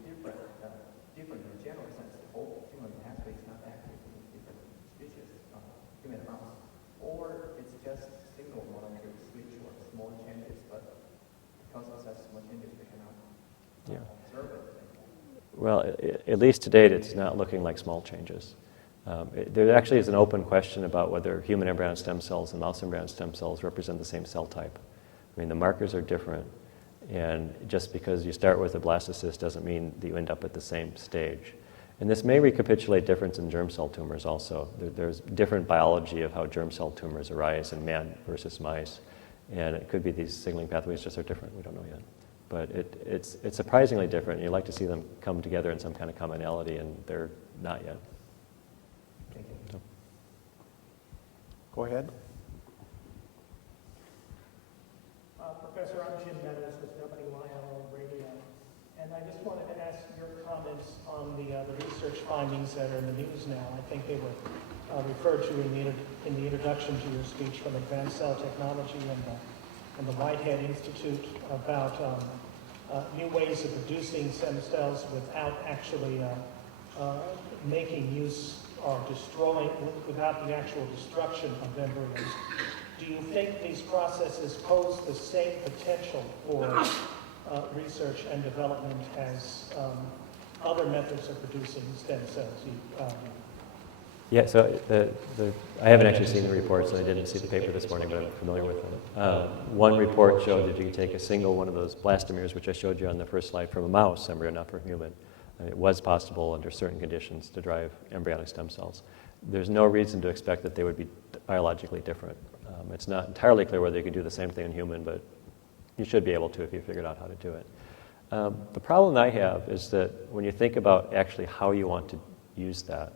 different in a general sense? The whole signaling pathway is not active in different species of human mouse, or it's just single molecule switch or small changes, but because of such small changes, we cannot observe it. Well, at least to date, it's not looking like small changes. There actually is an open question about whether human embryonic stem cells and mouse embryonic stem cells represent the same cell type. I mean, the markers are different, and just because you start with a blastocyst doesn't mean that you end up at the same stage. And this may recapitulate difference in germ cell tumors also. There's different biology of how germ cell tumors arise in man versus mice, and it could be these signaling pathways just are different. We don't know yet. But it's surprisingly different. You'd like to see them come together in some kind of commonality, and they're not yet. Thank you. So. Go ahead. Professor, I'm Jim Meadows with WILO Radio, and I just wanted to ask your comments on the research findings that are in the news now. I think they were referred to in the introduction to your speech from Advanced Cell Technology and the Whitehead Institute about new ways of producing stem cells without actually making use or destroying, without the actual destruction of embryos. Do you think these processes pose the same potential for research and development as other methods of producing stem cells? Yeah, so I haven't actually seen the reports, and I didn't see the paper this morning, but I'm familiar with them. One report showed that you could take a single one of those blastomeres, which I showed you on the first slide, from a mouse embryo, not from a human. And it was possible under certain conditions to drive embryonic stem cells. There's no reason to expect that they would be biologically different. It's not entirely clear whether you can do the same thing in human, but you should be able to if you figured out how to do it. The problem I have is that when you think about actually how you want to use that,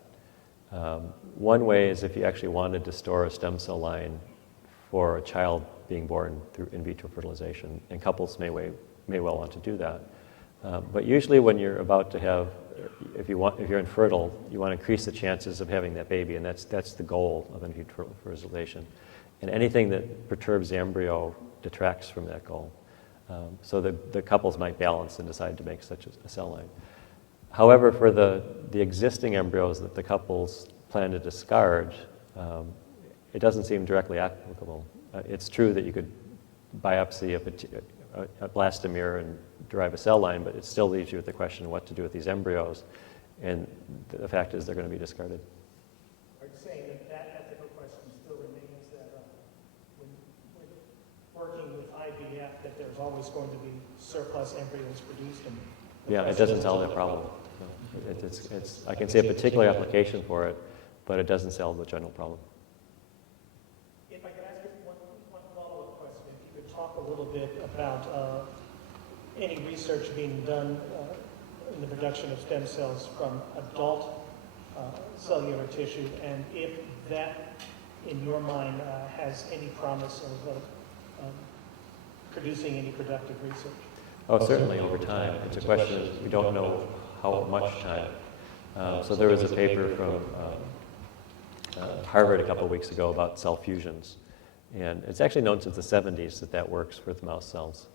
one way is if you actually wanted to store a stem cell line for a child being born through in vitro fertilization, and couples may well want to do that. But usually when you're about to have, if you're infertile, you want to increase the chances of having that baby, and that's the goal of in vitro fertilization. And anything that perturbs the embryo detracts from that goal. So the couples might balance and decide to make such a cell line. However, for the existing embryos that the couples plan to discard, it doesn't seem directly applicable. It's true that you could biopsy a blastomere and derive a cell line, but it still leaves you with the question of what to do with these embryos, and the fact is they're going to be discarded. Are you saying that ethical question still remains, that when working with IVF, that there's always going to be surplus embryos produced? And yeah, it doesn't solve that problem. No. I can see a particular application for it, but it doesn't solve the general problem. If I could ask you one follow-up question, if you could talk a little bit about any research being done in the production of stem cells from adult cellular tissue, and if that, in your mind, has any promise of producing any productive research. Oh, certainly over time. It's a question of we don't know how much time. So there was a paper from Harvard a couple of weeks ago about cell fusions. And it's actually known since the 70s that that works with mouse cells.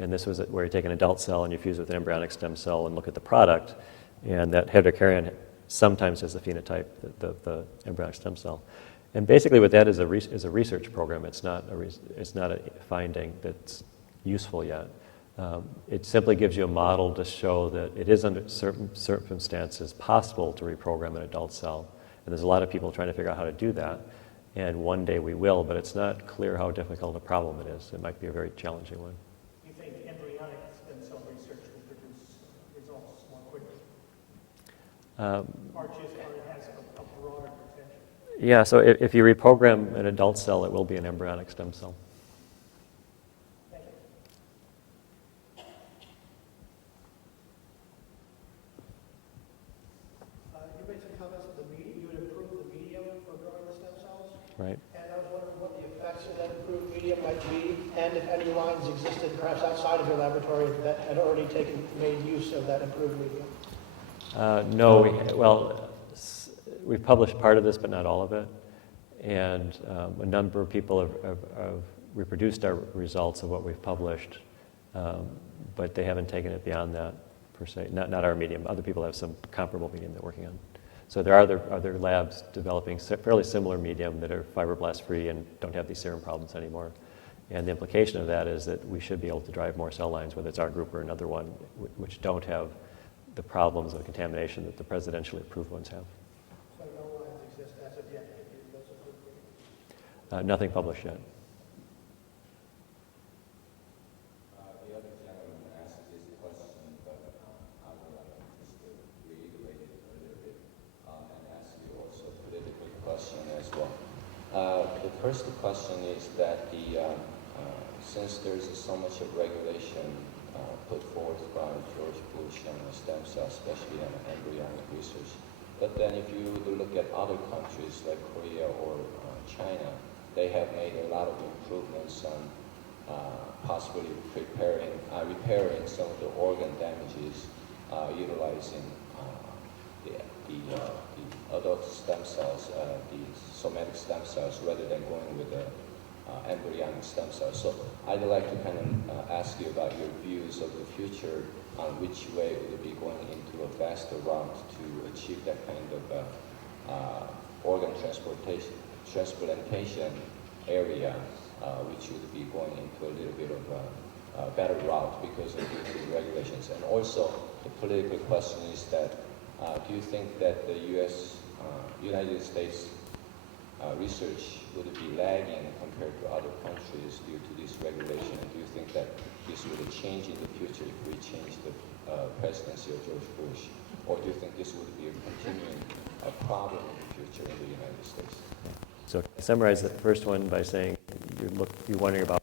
And this was where you take an adult cell and you fuse it with an embryonic stem cell and look at the product. And that heterokaryon sometimes has the phenotype, the embryonic stem cell. And basically what that is a research program. It's not a finding that's useful yet. It simply gives you a model to show that it is under certain circumstances possible to reprogram an adult cell. And there's a lot of people trying to figure out how to do that. And one day we will, but it's not clear how difficult a problem it is. It might be a very challenging one. Do you think embryonic stem cell research will produce results more quickly? Or it has a broader potential? Yeah, so if you reprogram an adult cell, it will be an embryonic stem cell. You made some comments that you would improve the medium for growing the stem cells. Right. And I was wondering what the effects of that improved medium might be, and if any lines existed perhaps outside of your laboratory that had already made use of that improved medium. No, we've published part of this, but not all of it. And a number of people have reproduced our results of what we've published, but they haven't taken it beyond that, per se. Not our medium. Other people have some comparable medium they're working on. So there are other labs developing fairly similar medium that are fibroblast-free and don't have these serum problems anymore. And the implication of that is that we should be able to drive more cell lines, whether it's our group or another one, which don't have the problems of contamination that the presidentially approved ones have. So no lines exist as of yet. Those approved. Nothing published yet. The other gentleman asked this question, but I would like just to reiterate it a little bit and ask you also a political question as well. The first question is that since there's so much of regulation put forth by George Bush on stem cells, especially on embryonic research, but then if you look at other countries like Korea or China, they have made a lot of improvements on possibly repairing some of the organ damages utilizing the adult stem cells, the somatic stem cells, rather than going with the embryonic stem cells. So I'd like to kind of ask you about your views of the future on which way would it be going into a faster route to achieve that kind of organ transplantation area, which would be going into a little bit of a better route because of the regulations. And also, the political question is that do you think that the United States research would be lagging compared to other countries due to this regulation? And do you think that this will change in the future if we change the presidency of George Bush? Or do you think this would be a continuing problem in the future in the United States? So I summarize the first one by saying you're wondering about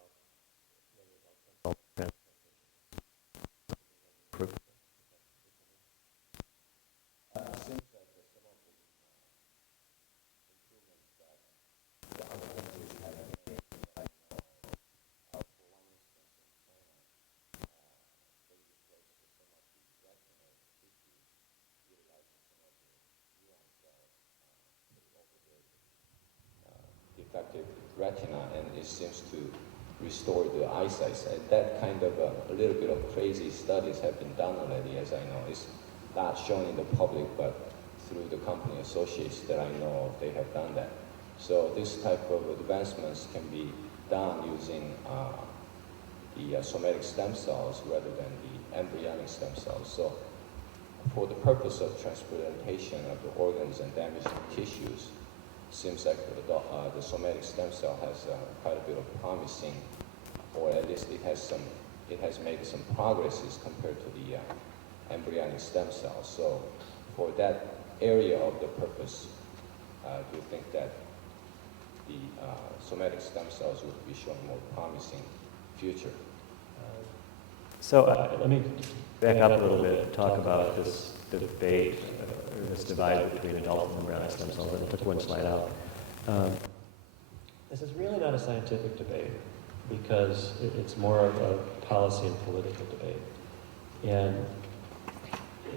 defective retina, and it seems to restore the eyesight. And that kind of a little bit of crazy studies have been done already, as I know. It's not shown in the public, but through the company associates that I know of, they have done that. So this type of advancements can be done using the somatic stem cells rather than the embryonic stem cells. So for the purpose of transplantation of the organs and damaged tissues, seems like the somatic stem cell has quite a bit of promising, or at least it has made some progresses compared to the embryonic stem cells. So for that area of the purpose, do you think that the somatic stem cells would be showing more promising future? So let me back up a little bit and talk about this debate, this divide between adult and embryonic stem cells. I took one slide out. This is really not a scientific debate because it's more of a policy and political debate. And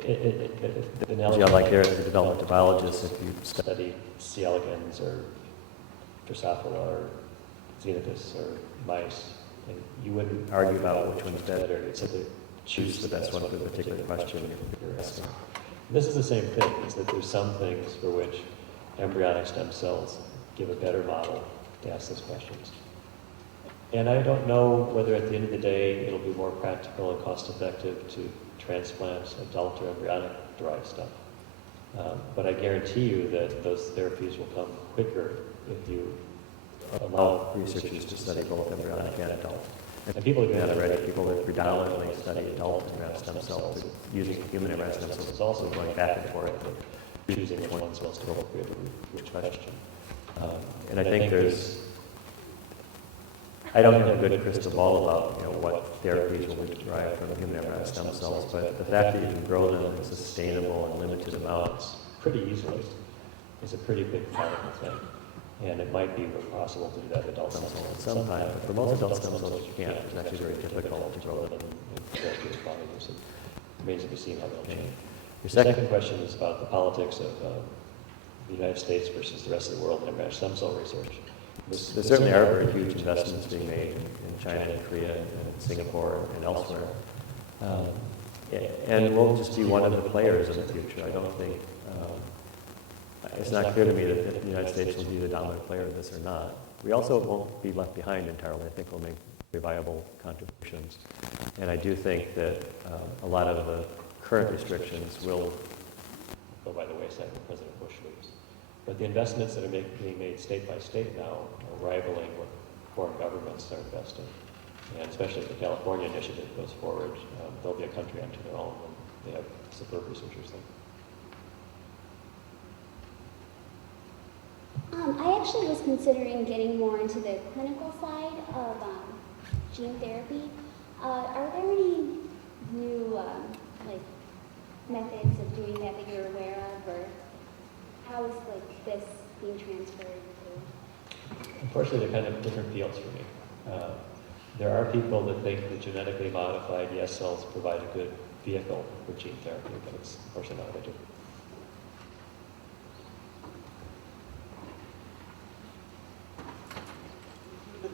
The analogy I like there as a developmental biologist, if you study C. elegans or Drosophila or Xenopus or mice, and you wouldn't argue about which one's better. You'd simply choose the best one for the particular question you're asking. This is the same thing, is that there's some things for which embryonic stem cells give a better model to ask those questions. And I don't know whether at the end of the day it'll be more practical and cost effective to transplant adult or embryonic derived stuff. But I guarantee you that those therapies will come quicker if you allow researchers to study both embryonic and adult. And people are doing that already. People that predominantly study adult embryonic stem cells using human embryonic stem cells is also going back and forth and choosing which one's most appropriate for which question. And I think I don't have a good crystal ball about what therapies will be derived from human embryonic stem cells, but the fact that you can grow them in sustainable and limited amounts pretty easily is a pretty big powerful thing. And it might be possible to do that with adult stem cells at some time, but for most adult stem cells you can't. It's actually very difficult to grow them in therapeutic volumes. It remains to be seen how they'll change. Your second question is about the politics of the United States versus the rest of the world in embryonic stem cell research. There certainly are very huge investments being made in China and Korea and Singapore and elsewhere. And we'll just be one of the players in the future. I don't think, it's not clear to me that the United States will be the dominant player in this or not. We also won't be left behind entirely. I think we'll make very viable contributions. And I do think that a lot of the current restrictions will go by the wayside when President Bush leaves. But the investments that are being made state by state now are rivaling what foreign governments are investing. And especially if the California initiative goes forward, they'll be a country unto their own, and they have superb researchers there. I actually was considering getting more into the clinical side of gene therapy. Are there any new methods of doing that you're aware of, or how is this being transferred to? Unfortunately, they're kind of different fields for me. There are people that think that genetically modified ES cells provide a good vehicle for gene therapy, but it's unfortunately not what they do.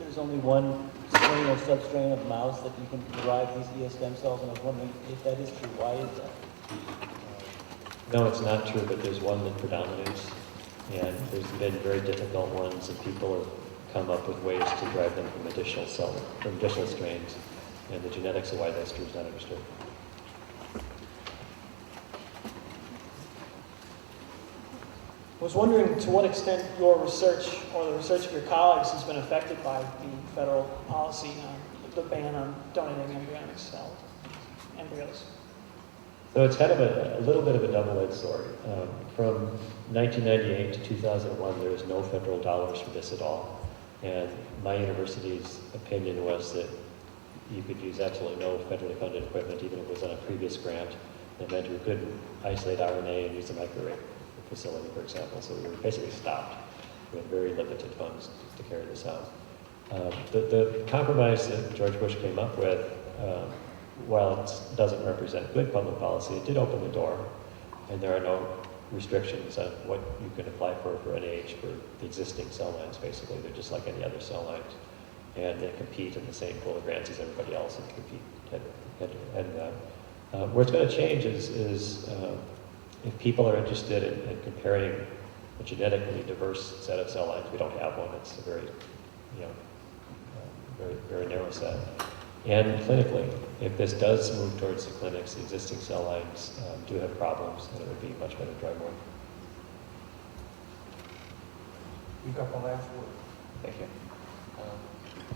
There's only one strain or substrain of mouse that you can derive these ES stem cells, and I was wondering if that is true. Why is that? No, it's not true, but there's one that predominates, and there's been very difficult ones, and people have come up with ways to derive them from additional strains, and the genetics of why that's true is not understood. I was wondering to what extent your research or the research of your colleagues has been affected by the federal policy on the ban on donating embryonic embryos. So it's kind of a little bit of a double-edged sword. From 1998 to 2001, there was no federal dollars for this at all. And my university's opinion was that you could use absolutely no federally funded equipment, even if it was on a previous grant. That meant we couldn't isolate RNA and use a microarray facility, for example. So we were basically stopped with very limited funds to carry this out. The compromise that George Bush came up with, while it doesn't represent good public policy, it did open the door, and there are no restrictions on what you can apply for NIH for the existing cell lines, basically. They're just like any other cell lines, and they compete in the same pool of grants as everybody else and compete head-to-head. Where it's going to change is if people are interested in comparing a genetically diverse set of cell lines. We don't have one. It's a very, very narrow set. And clinically, if this does move towards the clinics, the existing cell lines do have problems, and it would be much better to try more. You got the last word. Thank you.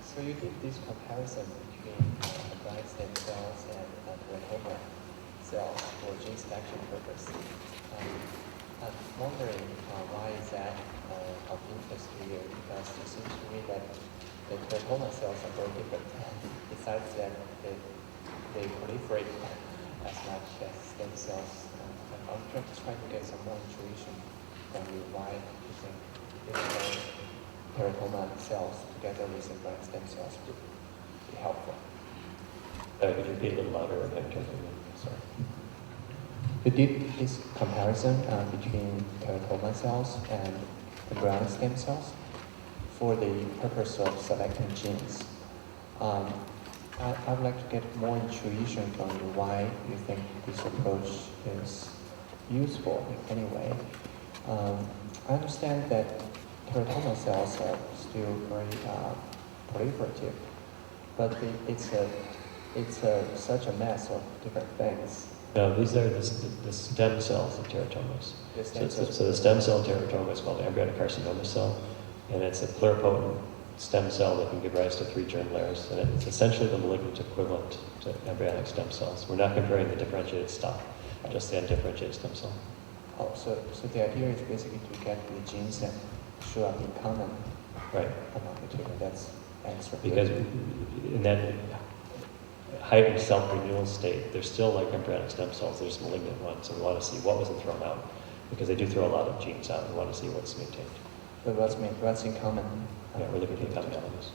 So you did this comparison between embryonic stem cells and teratoma cells for gene selection purpose. I'm wondering why is that of interest to you? Because it seems to me that the teratoma cells are very different. Besides that, they proliferate as much as stem cells. I'm just trying to get some more intuition from you why you think teratoma cells together with embryonic stem cells would be helpful. Could you repeat a little louder? Sorry. You did this comparison between teratoma cells and embryonic stem cells for the purpose of selecting genes. I would like to get more intuition from you why you think this approach is useful in any way. I understand that teratoma cells are still very proliferative, but it's such a mess of different things. No, these are the stem cells of teratomas. The stem cells. So the stem cell teratoma is called the embryonic carcinoma cell, and it's a pluripotent stem cell that can give rise to 3 germ layers, and it's essentially the malignant equivalent to embryonic stem cells. We're not comparing the differentiated stock, just the undifferentiated stem cell. Oh, so the idea is basically to get the genes that show up in common Right. among the two, and that's answer. Because in that heightened self-renewal state, there's still like embryonic stem cells, there's malignant ones, and we want to see what wasn't thrown out, because they do throw a lot of genes out, and we want to see what's maintained. But what's in common? Yeah, we're looking for common elements.